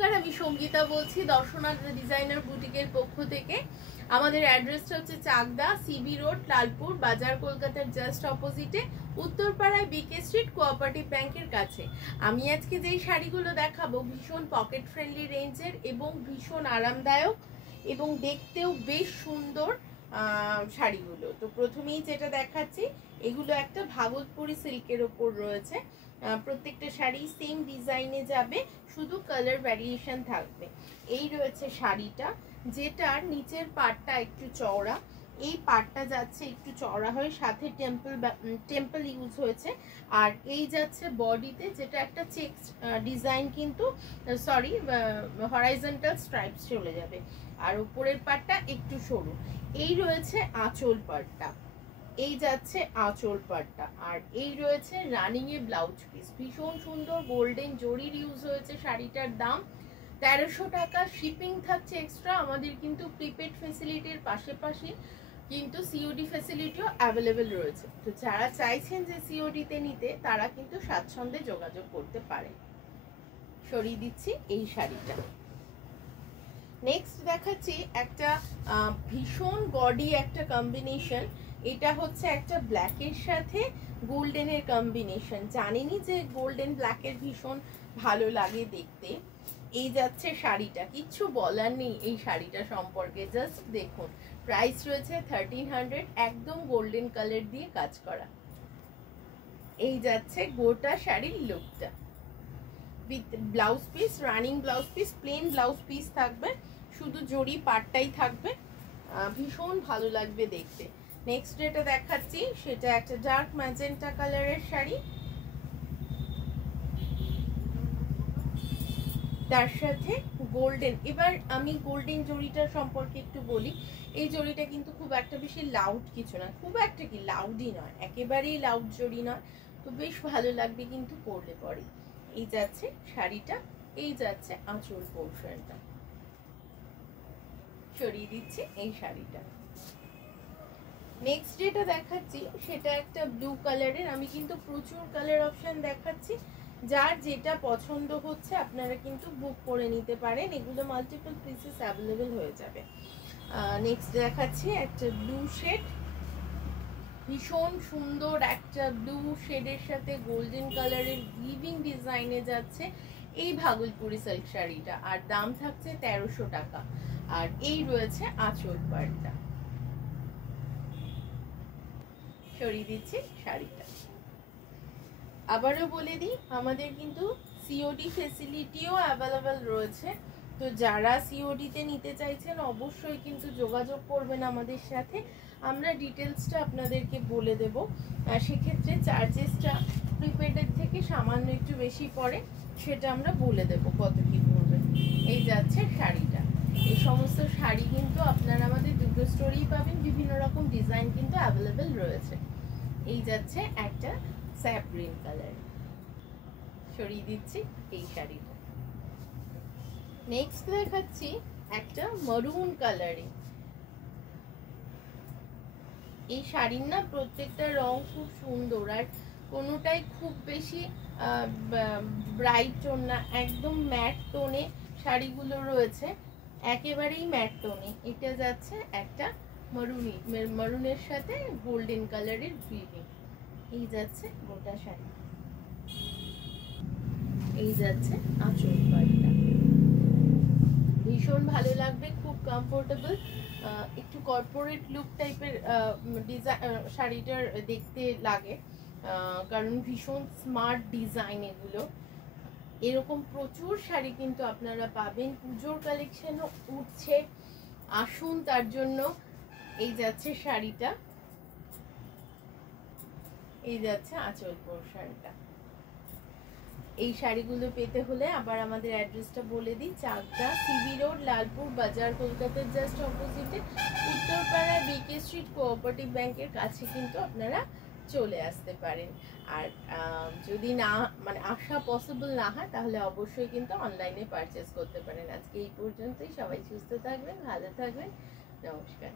নমস্কার, আমি সঙ্গীতা বলছি দর্শনা ডিজাইনার বুটিকের পক্ষ থেকে। আমাদের অ্যাড্রেসটা হচ্ছে চাকদা সিবি রোড, লালপুর বাজার, কলকাতার জাস্ট অপোজিটে, উত্তরপাড়ায় বিকে স্ট্রিট, কোঅপারেটিভ ব্যাংকের কাছে। আমি আজকে যেই শাড়িগুলো দেখাবো ভীষণ পকেট ফ্রেন্ডলি রেঞ্জের এবং ভীষণ আরামদায়ক এবং দেখতেও বেশ সুন্দর শাড়িগুলো। তো প্রথমেই যেটা দেখাচ্ছি, এগুলো একটা ভাগলপুরি সিল্কের ওপর রয়েছে। প্রত্যেকটা শাড়ি সেম ডিজাইনে যাবে, শুধু কালার ভ্যারিয়েশন থাকবে। এই রয়েছে শাড়িটা, যেটার নিচের পাটটা একটু চওড়া, এই পাটটা যাচ্ছে একটু চওড়া হয়ে, সাথে টেম্পল ইউজ হয়েছে। আর এই যাচ্ছে বডিতে, যেটা একটা চেকস ডিজাইন, কিন্তু সরি হরাইজন্টাল স্ট্রাইপস চলে যাবে। আর উপরের পাটটা একটু সরু। এই রয়েছে আঁচল পাটটা, এই যাচ্ছে আঁচল পাটটা। আর এই রয়েছে রানিং এ ব্লাউজ পিস, ভীষণ সুন্দর গোল্ডেন জরির ইউজ হয়েছে। শাড়িটার দাম 1300 টাকা, শিপিং থাকছে এক্সট্রা। আমাদের কিন্তু প্রিপেড ফেসিলিটির পাশাপাশি কিন্তু সিওডি ফেসিলিটিও অ্যাভেলেবেল রয়েছে। তো যারা চাইছেন যে সিওডিতে নিতে, তারা কিন্তু স্বাচ্ছন্দ্যে যোগাযোগ করতে পারে। সরিয়ে দিচ্ছি এই শাড়িটা। নেক্সট দেখাচ্ছি একটা ভীষণ গডি একটা কম্বিনেশন। এটা হচ্ছে একটা ব্ল্যাকের সাথে গোল্ডেনের কম্বিনেশন। জানেনই যে গোল্ডেন ব্ল্যাকের ভীষণ ভালো লাগে দেখতে। এই যাচ্ছে শাড়িটা, কিচ্ছু বলার নেই এই শাড়িটা সম্পর্কে, জাস্ট দেখুন। প্রাইস রয়েছে 1300, একদম গোল্ডেন কালার দিয়ে কাজ করা। এই যাচ্ছে গোটা শাড়ির লুকটা with blouse piece, running blouse piece, plain blouse piece থাকবে, শুধু জরি পাটটাই থাকবে। ভীষণ ভালো লাগবে দেখতে। নেক্সট যেটা দেখাচ্ছি, সেটা একটা ডার্ক ম্যাজেন্টা কালারের শাড়ি, তার সাথে গোল্ডেন। এবার আমি গোল্ডেন জরিটার সম্পর্কে একটু বলি। এই জরিটা কিন্তু খুব একটা বেশি লাউড কিছু না, খুব একটা কি লাউডই নয়, একেবারেই লাউড জরি নয়। তো বেশ ভালো লাগবে কিন্তু পরলে পরে। এই যাচ্ছে শাড়িটা, এই যাচ্ছে আঁচল পোর্শনটা। সরিয়ে দিচ্ছি এই শাড়িটা। নেক্সট যেটা দেখাচ্ছি, সেটা একটা ব্লু কালারের। আমি কিন্তু প্রচুর কালার অপশন দেখাচ্ছি, যার যেটা পছন্দ হচ্ছে আপনারা কিন্তু বুক করে নিতে পারেন। এগুলো মাল্টিপল পিসেস অ্যাভেলেবেল হয়ে যাবে। নেক্সট দেখাচ্ছি একটা ব্লু শেড, ভীষণ সুন্দর একটা ব্লু শেডের সাথে গোল্ডেন কালারের উইভিং ডিজাইনে যাচ্ছে এই ভাগলপুরি সিল্ক শাড়িটা। আর দাম থাকছে 1300 টাকা। আর এই রয়েছে আঁচল পাড়টা। সরিয়ে দিচ্ছি শাড়িটা। আবারও বলে দিই, আমাদের কিন্তু সিওডি ফেসিলিটিও অ্যাভেলেবেল রয়েছে। তো যারা সিওডিতে নিতে চাইছেন, অবশ্যই কিন্তু যোগাযোগ করবেন আমাদের সাথে। আমরা ডিটেলসটা আপনাদেরকে বলে দেব। সেক্ষেত্রে চার্জেসটা প্রিপেডের থেকে সামান্য একটু বেশি পড়ে, সেটা আমরা বলে দেব কত কি পড়বে। এই যাচ্ছে শাড়িটা। এই সমস্ত শাড়ি কিন্তু আপনারা আমাদের দুটো স্টোরেই পাবেন, বিভিন্ন রকম ডিজাইন কিন্তু অ্যাভেলেবেল রয়েছে। এই যাচ্ছে একটা স্যাপ গ্রিন কালার। সরিয়ে দিচ্ছি এই শাড়িটা। নেক্সট দেখাচ্ছি একটা মারুন কালারে। এই শাড়ির না প্রত্যেকটা রং খুব সুন্দর, আর কোনোটাই খুব বেশি ব্রাইট টোন না, একদম ম্যাট টোনে শাড়িগুলো রয়েছে, একেবারেই ম্যাট টোনে। এটা যাচ্ছে একটা মারুনের সাথে গোল্ডেন কালারের উইভিং। এই যাচ্ছে গোটা শাড়ি, এই যাচ্ছে আঁচল পাড়টা। ভীষণ ভালো লাগবে, খুব কমফোর্টেবল, একটু কর্পোরেট লুক টাইপের ডিজাইন শাড়িটার দেখতে লাগে, কারণ ভীষণ স্মার্ট ডিজাইন এগুলো। এরকম প্রচুর শাড়ি কিন্তু আপনারা পাবেন, পুজোর কালেকশনও উঠছে, আসুন তার জন্য। এই যাচ্ছে শাড়িটা, এই যাচ্ছে আঁচল পোর্শনটা। এই শাড়িগুলো পেতে হলে আবার আমাদের অ্যাড্রেসটা বলে দিই, চাকদা সিবি রোড, লালপুর বাজার, কলকাতার জাস্ট অপোজিটে, উত্তরপাড়ায় বিকে স্ট্রিট, কোঅপারেটিভ ব্যাংকের কাছে কিন্তু আপনারা চলে আসতে পারেন। আর যদি না আসা পসিবল না হয়, তাহলে অবশ্যই কিন্তু অনলাইনে পারচেস করতে পারেন। আজকে এই পর্যন্তই। সবাই সুস্থ থাকবেন, ভালো থাকবেন, নমস্কার।